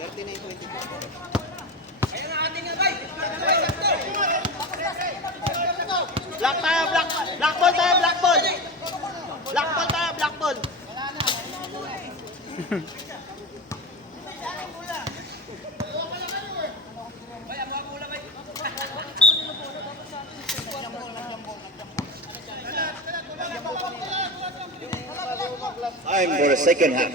Black tayo, black ball tayo, black ball. Black ball tayo, black ball. Time for the second half.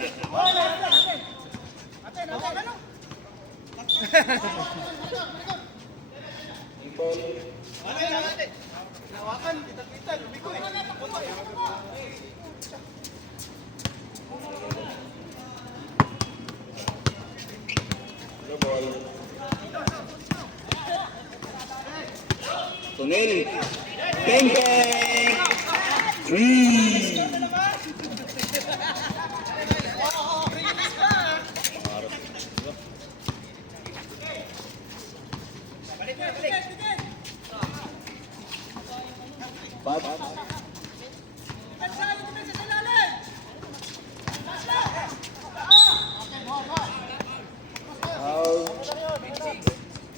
Tunil, bang bang, 3.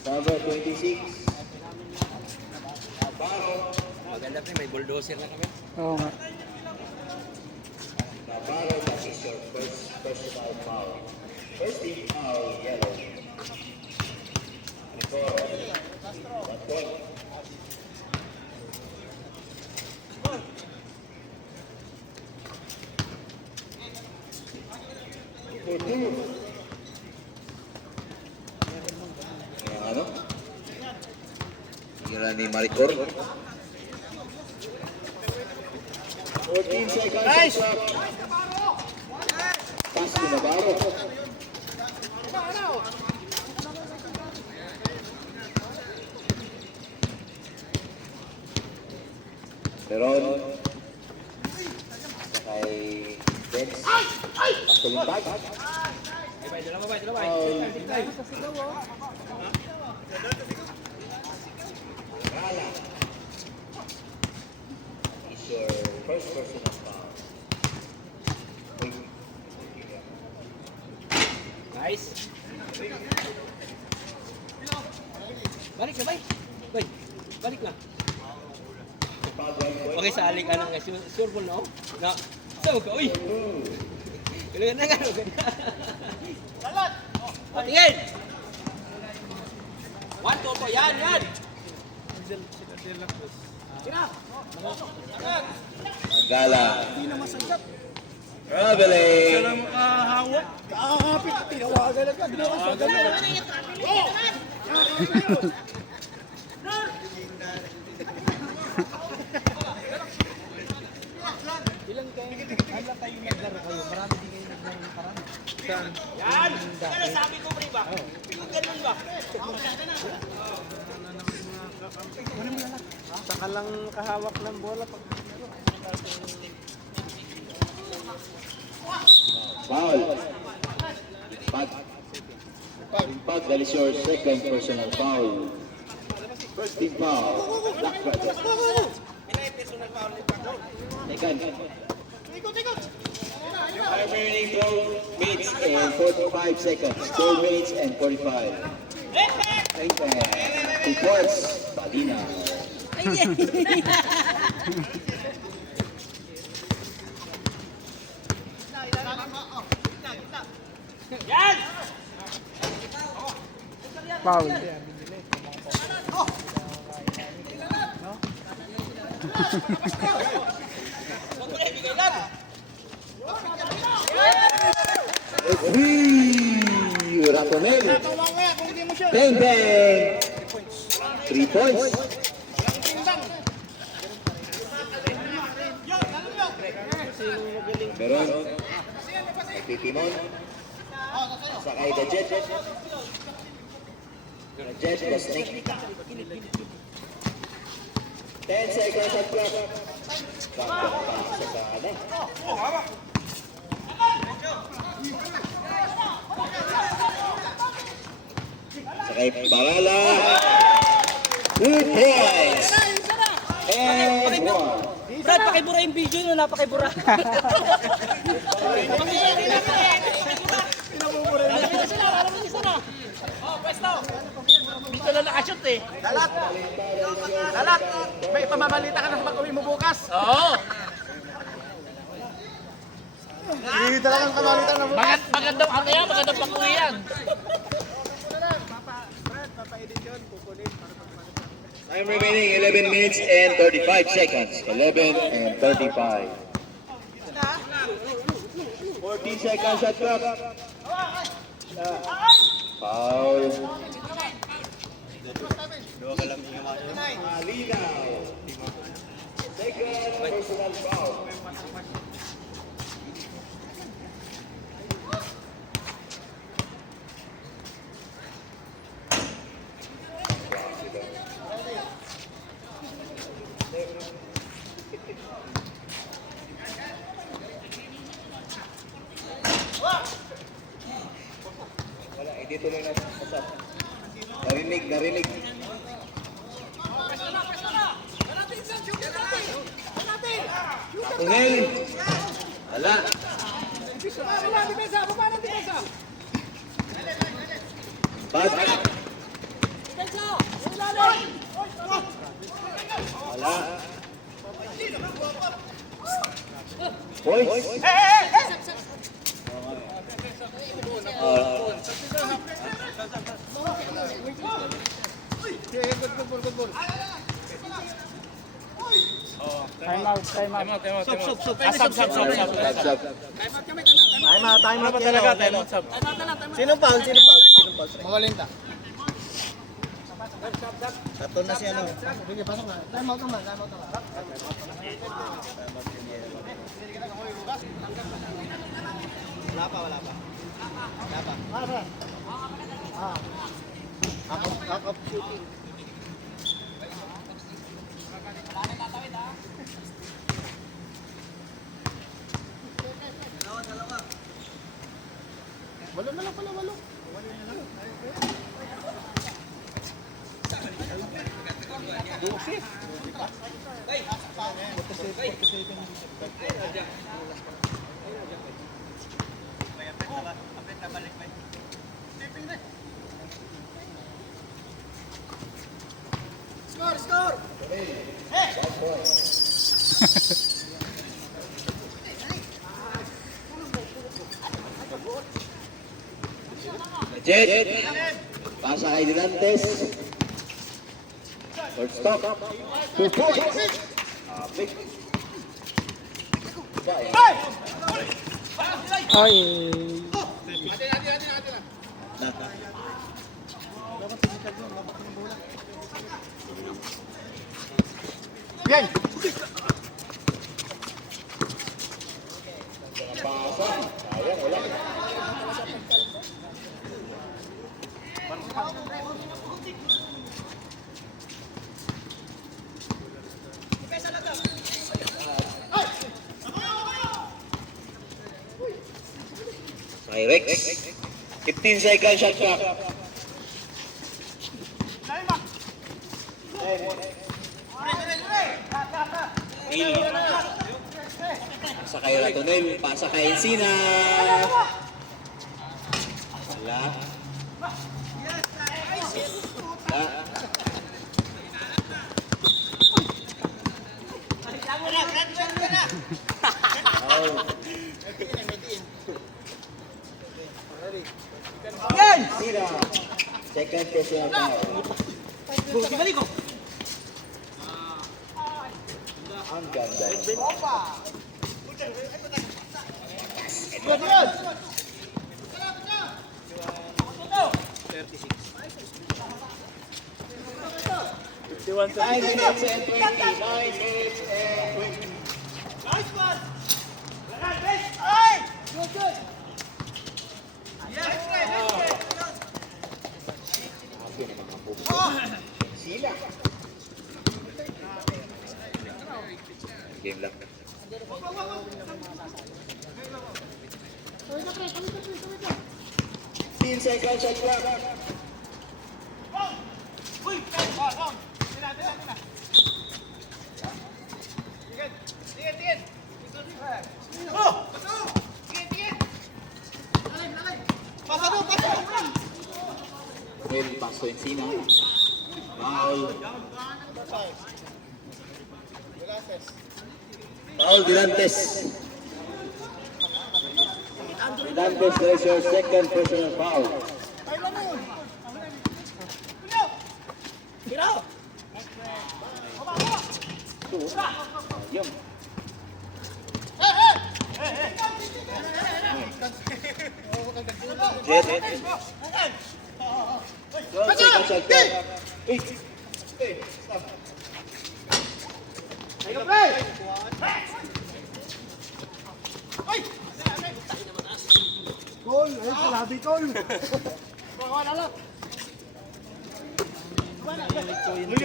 Number 26. Maganda pa, may bulldozer na kami. Oo nga. Navarro, that is your first personal foul. First team foul, yellow. Nicole, 1 point. For 2. Ano? Hira ni Maricor. 14 seconds. Nice! Pass to Navarro. Peron. Sakay Benz. Pasok yung bag. Rala. Is your first personal foul. Nice. Balik na, bay. Bay, balik na. Okay, sa alik, ano nga, sure ball na, oh. Na, saan ka, uy. Kailangan na nga, Lalat! Patingin! 1, 2 po, yan, yan! Gala. Traveling. Kakakapit, tinawagan na ka. Tinawagan na. Ilan kayo naglaro kayo? Marami din kayo naglaro ng parang. Yan! Kaya sabi ko, pre ba? Yung ganun ba? Saka lang kahawak ng bola pag naglaro. Foul. Pag, that is your second personal foul. First team foul. Black Brothers. Second. Time remaining 12 minutes and 45 seconds. 12 minutes and 45. Right there. 2 points. Padina. Yan! Foul. Ratonel. Bang bang. 3 points. Meron. Pitimon. Sakay the jet. The jet was neck. 10 seconds at clock. Sa sana. Sakay Barala. 2 points. And 1. Brad, pakibura yung video nyo, napakibura. wala nakashoot eh. Dalat! Dalat! May pamamalita ka na sa pag-uwi mo bukas. Oo. Hindi talagang pamamalita na bukas. Magandang ano yan, magandang pag-uwi yan. Time remaining 11 minutes and 35 seconds. 11 and 35. 14 seconds shot clock. Foul. Malinaw. Second personal foul. Wala, dito lang nasa. Narinig. Tungel. Wala. Bad. Wala. Boys. Time out. Sub. Time out Talaga, time out, sub. Sinong foul? Mawalinta. Tato na si ano. Sige, pasok na. Time out naman. Wala pa. Up shooting. Walo na lang pala, walo. Score! Jet. Pasa kay Dilantes. Third stop. 2 points. Big. Yan! Pasa. Sayang, wala. Cyrex. 15 seconds shot clock. Pasa kay Ratonel, pasa kay Encina. Wala. Encina. Second personal foul. Ang ganda. Good! 51 9 minutes and 20. 9 minutes and 20. Nice one! Good! Sila. Game lang. 15 seconds shot clock. Well, pass to Encina. Foul. Foul, Dilantes. Dilantes, there's your second personal foul. Yum. 12 seconds on clock. Eight. Stop. Tol, ayun pala, di tol.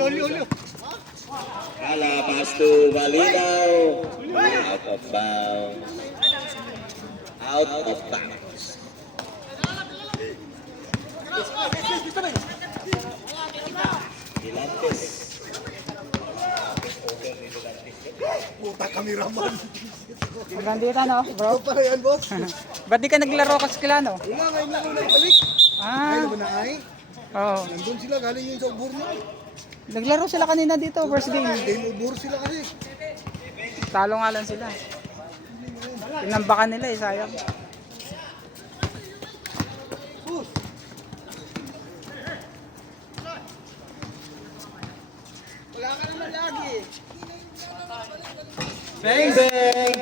Uli. Kala, pass to Malinaw. Out of bounds. Out of bounds. Dilantes. Puta, kameraman. Magandita no, bro? Ito pala yan, boss. Ba't di ka naglaro ka sa Kilano? Wala, ngayon lang ako nagbalik. Ay, Ah, naman na ay. oo. Nandun sila, galing yun sa Uburno. Naglaro sila kanina dito, first game. Game Ubur sila kasi. Talo nga lang sila. Pinambakan nila eh, sayang. Wala ka naman lagi. Bang, bang.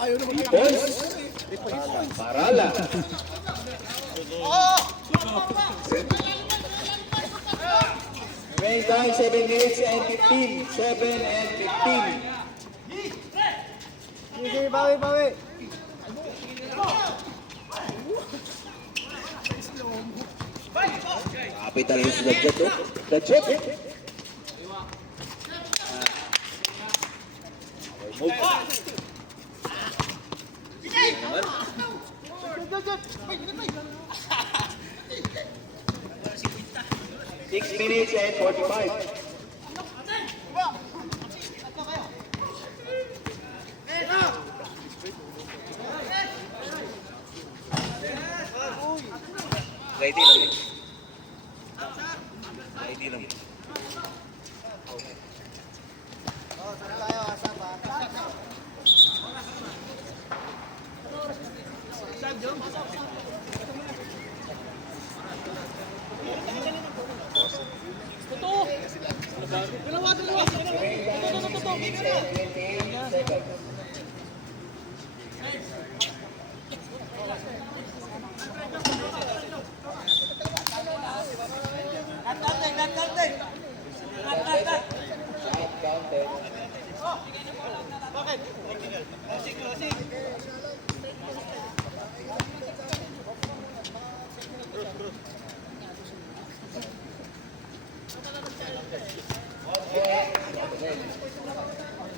Ayaw naman kayo. Boys. Parala. Remaining time 7 minutes and 15. 7 and 15. Sige, bawi. Capitalize the jet, oh. The jet. Move. 6 minutes and 45. Ready lang. Ready lang.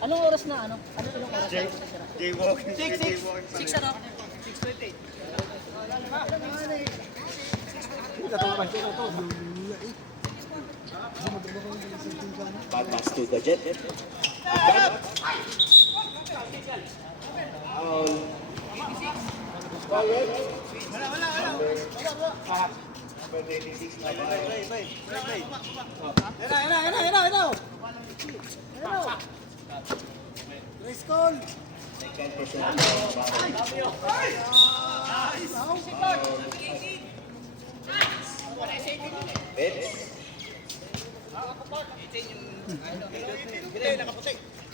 Anong oras na ano? Anong oras? Jaywalking. 6 ano? Bad pass to the jet. Foul. Foul. Number 36 na Race call. second personal foul. Bets.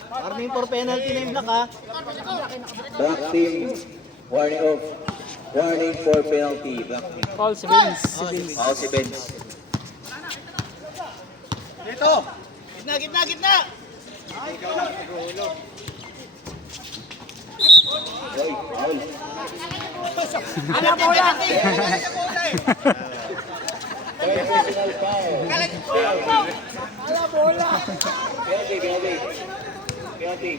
Warning for penalty na yung black ha. Black team. Warning off. Warning for penalty. Black team. Paul, si Vince. Si Vince. Foul si Benz. Dito. Gitna. Oy, foul. Ala bola! Third personal foul. Ala bola. Penalty.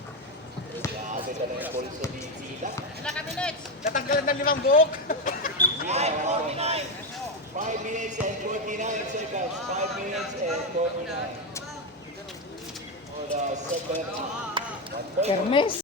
Grabe talaga yung pulso ni Zila. Natanggalan ng 5 buhok. 5 minutes and 49 seconds. 5 minutes and 49. Kermes.